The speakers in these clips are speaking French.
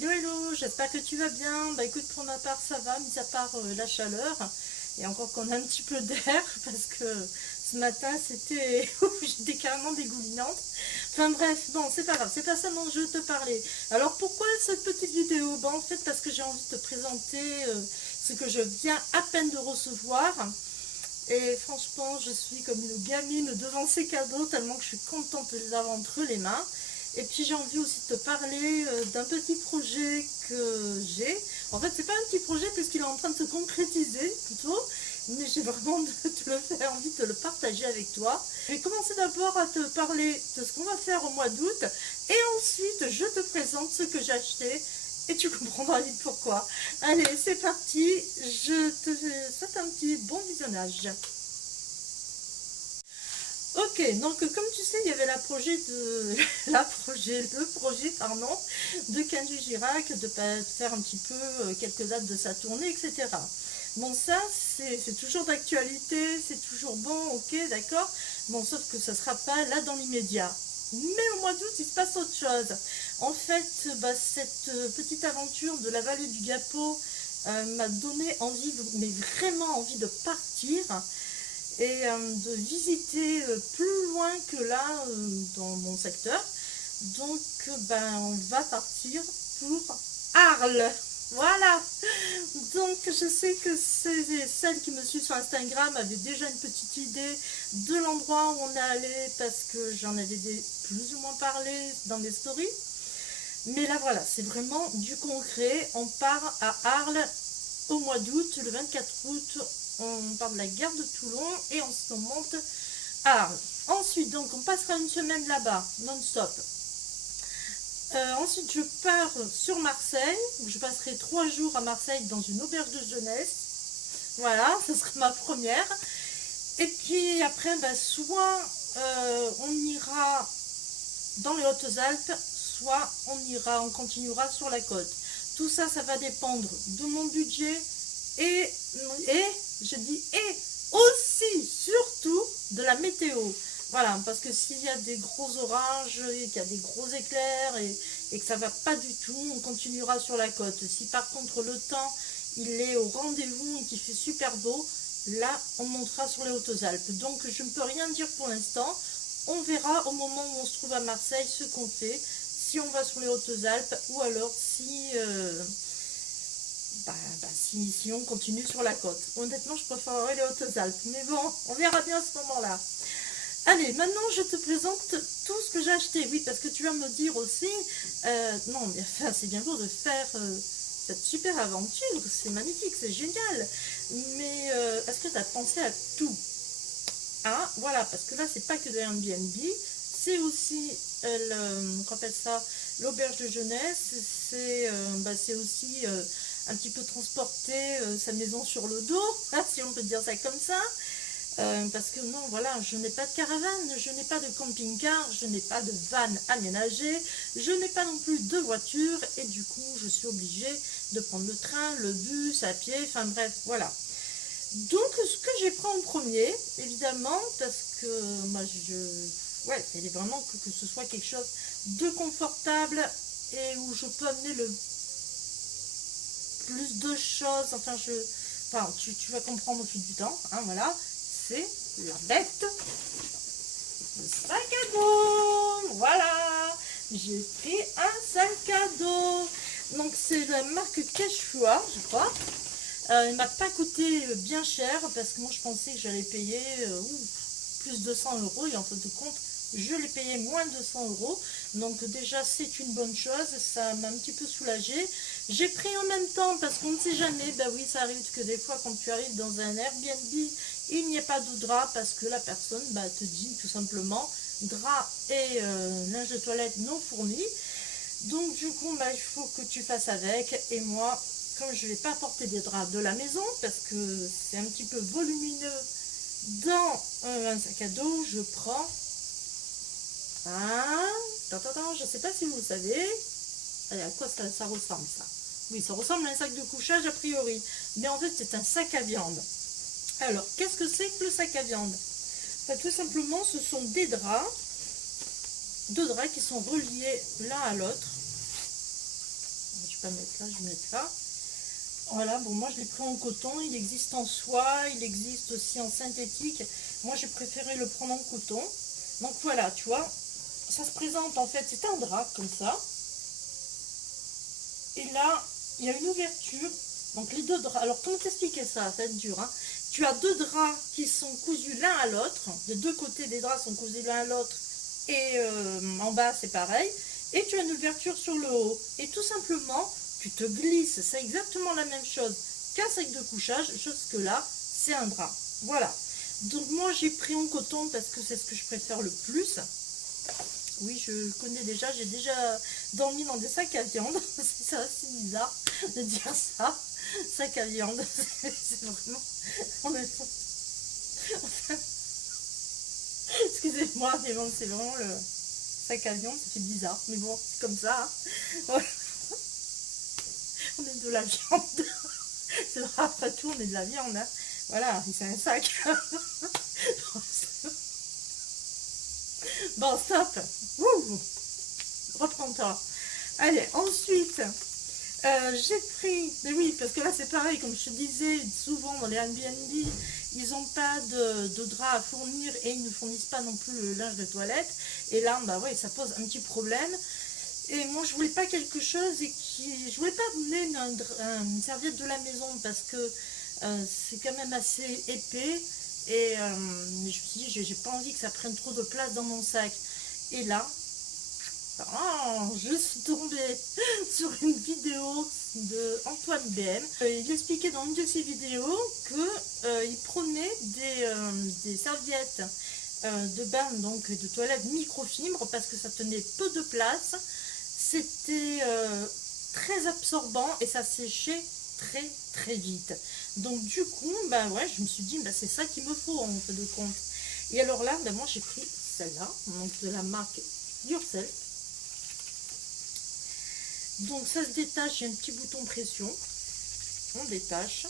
Hello hello, j'espère que tu vas bien. Bah écoute, pour ma part ça va, mis à part la chaleur. Et encore qu'on a un petit peu d'air parce que ce matin c'était j'étais carrément dégoulinante. Enfin bref, bon c'est pas grave, c'est pas ça dont je veux te parler. Alors pourquoi cette petite vidéo? Bah en fait parce que j'ai envie de te présenter ce que je viens à peine de recevoir. Et franchement, je suis comme une gamine devant ces cadeaux, tellement que je suis contente de les avoir entre les mains. Et puis j'ai envie aussi de te parler d'un petit projet que j'ai. En fait, c'est pas un petit projet puisqu'il est en train de se concrétiser plutôt, mais j'ai vraiment envie de te le partager avec toi. Je vais commencer d'abord à te parler de ce qu'on va faire au mois d'août, et ensuite je te présente ce que j'ai acheté et tu comprendras vite pourquoi. Allez, c'est parti, je te souhaite un petit bon visionnage. Ok, donc comme tu sais, il y avait le projet pardon, de Kenji Girac de faire un petit peu quelques dates de sa tournée, etc. Bon, ça, c'est toujours d'actualité, c'est toujours bon, ok, d'accord. Bon, sauf que ça ne sera pas là dans l'immédiat. Mais au mois d'août, il se passe autre chose. En fait, bah, cette petite aventure de la vallée du Gapo m'a donné envie, mais vraiment envie de partir et de visiter plus loin que là dans mon secteur. Donc ben, on va partir pour Arles. Voilà. Donc je sais que celles qui me suivent sur Instagram avaient déjà une petite idée de l'endroit où on est allé parce que j'en avais plus ou moins parlé dans mes stories. Mais là voilà, c'est vraiment du concret. On part à Arles au mois d'août, le 24 août. On part de la gare de Toulon et on se monte à Arles. Ensuite, donc, on passera une semaine là-bas, non-stop. Ensuite, je pars sur Marseille. Je passerai 3 jours à Marseille dans une auberge de jeunesse. Voilà, ce sera ma première. Et puis après, bah, soit on ira dans les Hautes-Alpes, soit on continuera sur la côte. Tout ça, ça va dépendre de mon budget et je dis et aussi, surtout, de la météo. Voilà, parce que s'il y a des gros orages, et qu'il y a des gros éclairs et que ça va pas du tout, on continuera sur la côte. Si par contre le temps, il est au rendez-vous et qu'il fait super beau, là, on montera sur les Hautes-Alpes. Donc, je ne peux rien dire pour l'instant. On verra au moment où on se trouve à Marseille ce qu'on fait, si on va sur les Hautes-Alpes ou alors si on continue sur la côte. Honnêtement, je préférerais les Hautes-Alpes, mais bon, on verra bien à ce moment-là. Allez, maintenant je te présente tout ce que j'ai acheté. Oui, parce que tu vas me dire aussi, non, mais enfin, c'est bien beau de faire cette super aventure, c'est magnifique, c'est génial. Mais est-ce que tu as pensé à tout? Ah, voilà, parce que là, c'est pas que de Airbnb, c'est aussi, on appelle ça, l'auberge de jeunesse, c'est aussi un petit peu transporter sa maison sur le dos, hein, si on peut dire ça comme ça. Parce que non, voilà, je n'ai pas de caravane, je n'ai pas de camping-car, je n'ai pas de van aménagé, je n'ai pas non plus de voiture, et du coup, je suis obligée de prendre le train, le bus, à pied, enfin bref, voilà. Donc, ce que j'ai pris en premier, évidemment, parce que moi, ouais, il est vraiment que ce soit quelque chose de confortable et où je peux amener le plus de choses, enfin, tu vas comprendre au fil du temps, hein, voilà. C'est la bête, le sac à dos. Voilà, j'ai pris un sac à dos. Donc c'est la marque Quechua, je crois. Il m'a pas coûté bien cher parce que moi je pensais que j'allais payer plus de 100 euros et en fin de compte je l'ai payé moins de 100 euros. Donc déjà c'est une bonne chose, ça m'a un petit peu soulagée. J'ai pris en même temps parce qu'on ne sait jamais, bah oui ça arrive que des fois quand tu arrives dans un Airbnb, il n'y a pas de drap parce que la personne te dit tout simplement drap et linge de toilette non fournis. Donc du coup il faut que tu fasses avec, et moi comme je ne vais pas porter des draps de la maison parce que c'est un petit peu volumineux dans un sac à dos, je prends je ne sais pas si vous savez. Allez, à quoi ça ressemble ça? Oui, ça ressemble à un sac de couchage a priori, mais en fait c'est un sac à viande. Alors, qu'est-ce que c'est que le sac à viande? Tout simplement, ce sont deux draps qui sont reliés l'un à l'autre. Je vais pas mettre là, je vais mettre là. Voilà, bon, moi je l'ai pris en coton, il existe en soie, il existe aussi en synthétique. Moi j'ai préféré le prendre en coton. Donc voilà, tu vois, ça se présente en fait, c'est un drap comme ça. Et là, il y a une ouverture. Donc les deux draps, alors comment t'expliquer ça? Ça va être dur, hein. Tu as deux draps qui sont cousus l'un à l'autre. Les deux côtés des draps sont cousus l'un à l'autre. Et en bas c'est pareil. Et tu as une ouverture sur le haut. Et tout simplement, tu te glisses. C'est exactement la même chose qu'un sac de couchage. Chose que là, c'est un drap. Voilà. Donc moi j'ai pris en coton parce que c'est ce que je préfère le plus. Oui, je connais déjà, j'ai déjà dormi dans des sacs à viande. C'est assez bizarre de dire ça. Sac à viande, c'est vraiment... Enfin, excusez-moi, mais bon, c'est vraiment le sac à viande, ça fait bizarre. Mais bon, c'est comme ça. Hein. Voilà. On est de la viande. C'est vrai, après tout, on est de la viande. Hein. Voilà, c'est un sac. Bon, stop. Ouh. Reprends-toi. Allez, ensuite, j'ai pris... Mais oui, parce que là, c'est pareil, comme je te disais, souvent dans les Airbnb, ils n'ont pas de drap à fournir et ils ne fournissent pas non plus le linge de toilette. Et là, bah ouais, ça pose un petit problème. Et moi, je voulais pas quelque chose et qui... Je voulais pas amener une serviette de la maison parce que c'est quand même assez épais. Et je me suis dit, j'ai pas envie que ça prenne trop de place dans mon sac. Et là, je suis tombée sur une vidéo de Antoine BM. Il expliquait dans une de ses vidéos qu'il prenait des serviettes de bain, donc de toilette microfibre, parce que ça tenait peu de place. C'était très absorbant et ça séchait très très vite. Donc du coup, bah ouais, je me suis dit, bah, c'est ça qu'il me faut en fait de compte. Et alors là, bah, moi j'ai pris celle-là, donc de la marque Yourself. Donc ça se détache, il y a un petit bouton pression. On détache.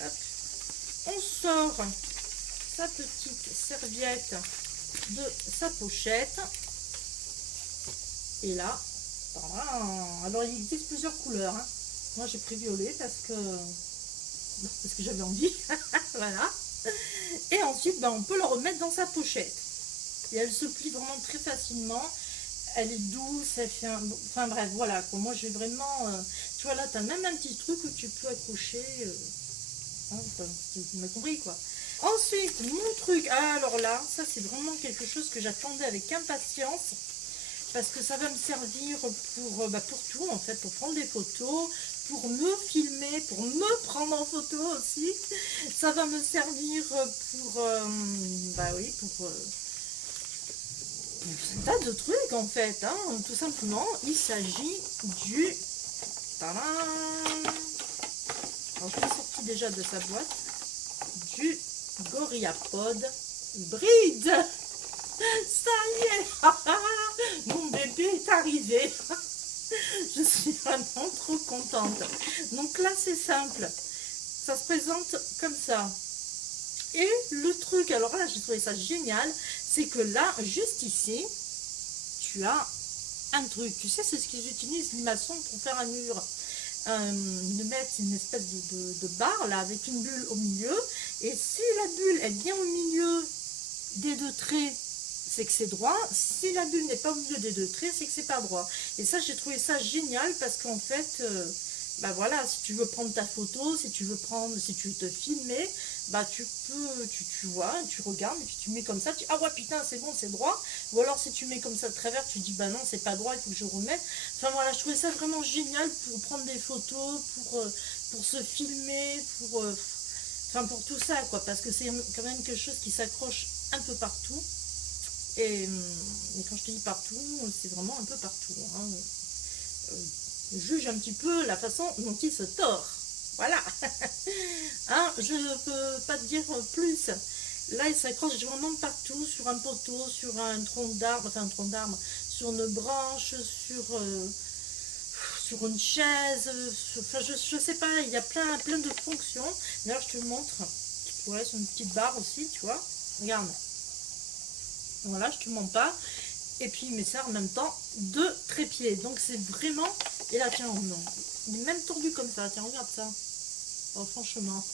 Hop. On sort sa petite serviette de sa pochette. Et là, voilà. Alors il existe plusieurs couleurs. Hein. Moi j'ai pris violet parce que j'avais envie. Voilà. Et ensuite, ben, on peut la remettre dans sa pochette. Et elle se plie vraiment très facilement. Elle est douce, elle fait un... Enfin bref, voilà. Quoi. Moi, j'ai vraiment... Tu vois, là, tu as même un petit truc où tu peux accrocher... Hein, tu m'as compris, quoi. Ensuite, mon truc... Alors là, ça, c'est vraiment quelque chose que j'attendais avec impatience. Parce que ça va me servir pour tout, en fait. Pour prendre des photos, pour me filmer, pour me prendre en photo aussi. Ça va me servir pour... oui, pour... un tas de trucs en fait, hein, tout simplement. Il s'agit du... Tadam. Alors je l'ai sorti déjà de sa boîte. Du GorillaPod Hybride. Ça y est. Mon bébé est arrivé. Je suis vraiment trop contente. Donc là c'est simple. Ça se présente comme ça. Et le truc, alors là j'ai trouvé ça génial, c'est que là, juste ici, tu as un truc. Tu sais, c'est ce qu'ils utilisent, les maçons, pour faire un mur. Ils mettent une espèce de barre, là, avec une bulle au milieu. Et si la bulle est bien au milieu des deux traits, c'est que c'est droit. Si la bulle n'est pas au milieu des deux traits, c'est que c'est pas droit. Et ça, j'ai trouvé ça génial, parce qu'en fait... bah voilà, si tu veux prendre ta photo, si tu veux te filmer, bah tu peux, tu vois, tu regardes, et puis tu mets comme ça, ah ouais putain c'est bon, c'est droit, ou alors si tu mets comme ça de travers, tu dis bah non c'est pas droit, il faut que je remette. Enfin voilà, je trouvais ça vraiment génial pour prendre des photos, pour se filmer, pour tout ça quoi, parce que c'est quand même quelque chose qui s'accroche un peu partout, et quand je te dis partout, c'est vraiment un peu partout, hein. Juge un petit peu la façon dont il se tord. Voilà. Hein, je ne peux pas te dire plus. Là, il s'accroche vraiment partout, sur un poteau, sur un tronc d'arbre, enfin un tronc d'arbre, sur une branche, sur une chaise. Enfin, je sais pas, il y a plein de fonctions. D'ailleurs, je te montre. Tu vois, sur une petite barre aussi, tu vois. Regarde. Voilà, je te mens pas. et puis il met ça en même temps de trépied. Donc c'est vraiment, et là tiens, non, il est même tordu comme ça, tiens regarde ça, oh, franchement.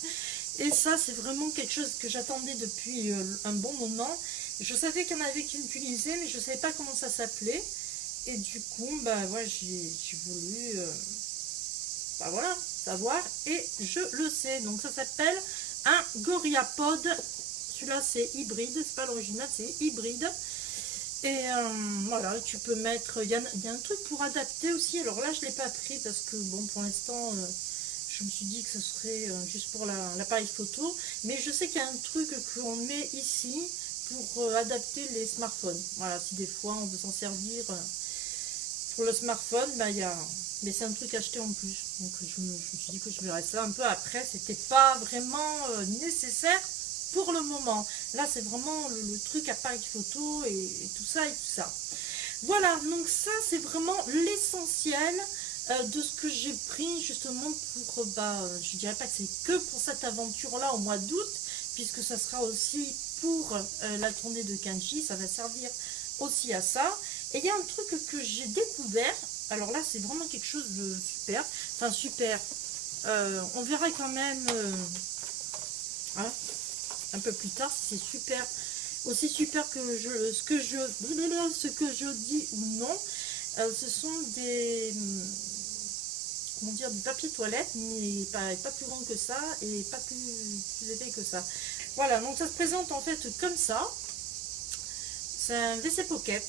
Et ça c'est vraiment quelque chose que j'attendais depuis un bon moment. Je savais qu'il y en avait qui l'utilisaient, mais je ne savais pas comment ça s'appelait. Et du coup, bah ouais, j'ai voulu bah voilà, savoir, et je le sais. Donc ça s'appelle un GorillaPod. Celui-là c'est hybride, c'est pas l'original, c'est hybride. Et voilà, tu peux mettre, il y a un truc pour adapter aussi. Alors là je l'ai pas pris parce que bon, pour l'instant je me suis dit que ce serait juste pour l'appareil photo, mais je sais qu'il y a un truc qu'on met ici pour adapter les smartphones. Voilà, si des fois on veut s'en servir pour le smartphone, bah il y a, mais c'est un truc acheté en plus. Donc je me suis dit que je verrais ça un peu après. C'était pas vraiment nécessaire pour le moment. Là c'est vraiment le truc appareil photo et tout ça et tout ça. Voilà, donc ça c'est vraiment l'essentiel de ce que j'ai pris justement pour, bah, je dirais pas que c'est que pour cette aventure-là au mois d'août, puisque ça sera aussi pour la tournée de Kanji, ça va servir aussi à ça. Et il y a un truc que j'ai découvert, alors là c'est vraiment quelque chose de super, enfin super, on verra quand même hein, un peu plus tard si c'est super, aussi super que ce que je dis ou non. Ce sont des, comment dire, du papier toilette, mais pas plus grand que ça et pas plus épais que ça. Voilà, donc ça se présente en fait comme ça. C'est un WC Pocket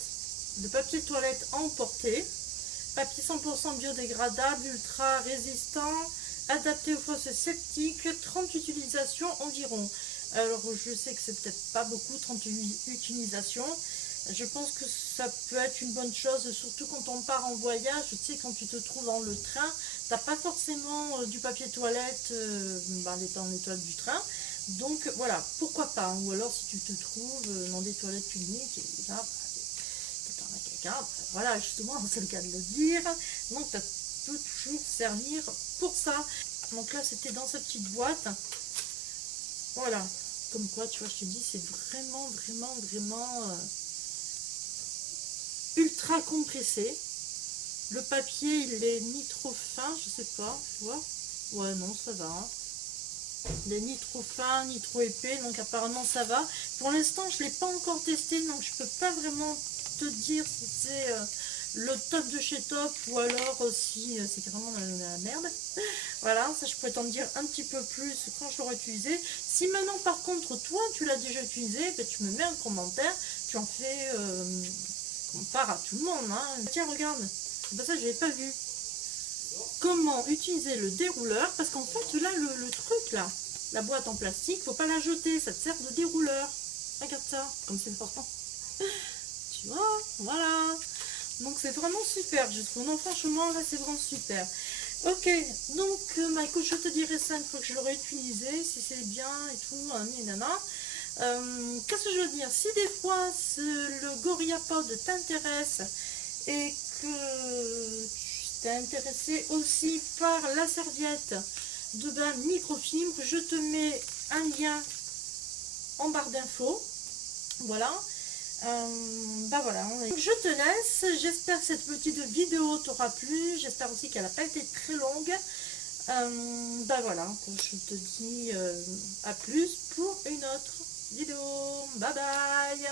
de papier toilette à emporter, papier 100% biodégradable, ultra résistant, adapté aux fosses septiques, 30 utilisations environ. Alors je sais que c'est peut-être pas beaucoup, 30 utilisations. Je pense que ça peut être une bonne chose, surtout quand on part en voyage. Tu sais, quand tu te trouves dans le train, t'as pas forcément du papier toilette dans les toilettes du train. Donc voilà, pourquoi pas. Ou alors si tu te trouves dans des toilettes publiques, et là, voilà, justement, c'est le cas de le dire. Donc ça peut toujours servir pour ça. Donc là, c'était dans cette petite boîte. Voilà, comme quoi, tu vois, je te dis, c'est vraiment ultra compressé. Le papier, il est ni trop fin, je sais pas, tu vois. Ouais, non, ça va. Hein. Il est ni trop fin, ni trop épais, donc apparemment ça va. Pour l'instant, je ne l'ai pas encore testé, donc je peux pas vraiment te dire si c'est le top de chez top ou alors si c'est vraiment la merde. Voilà, ça je pourrais t'en dire un petit peu plus quand je l'aurai utilisé. Si maintenant par contre toi tu l'as déjà utilisé, ben, tu me mets un commentaire, tu en fais compare à tout le monde. Hein. Tiens, regarde, ben, ça je n'avais pas vu. Comment utiliser le dérouleur, parce qu'en fait là le truc là, la boîte en plastique, faut pas la jeter, ça te sert de dérouleur. Regarde ça, comme c'est important. Tu vois, voilà. Donc c'est vraiment super, je trouve. Non, franchement, là c'est vraiment super. Ok, donc bah, écoute, je te dirai ça une fois que je l'aurai utilisé, si c'est bien et tout, nana. Qu'est-ce que je veux dire? Si des fois le GorillaPod t'intéresse et que tu t'es intéressé aussi par la serviette de bain microfibre, je te mets un lien en barre d'infos. Voilà. Bah voilà, je te laisse. J'espère que cette petite vidéo t'aura plu. J'espère aussi qu'elle n'a pas été très longue. Bah voilà, je te dis à plus pour une autre vidéo. Bye bye.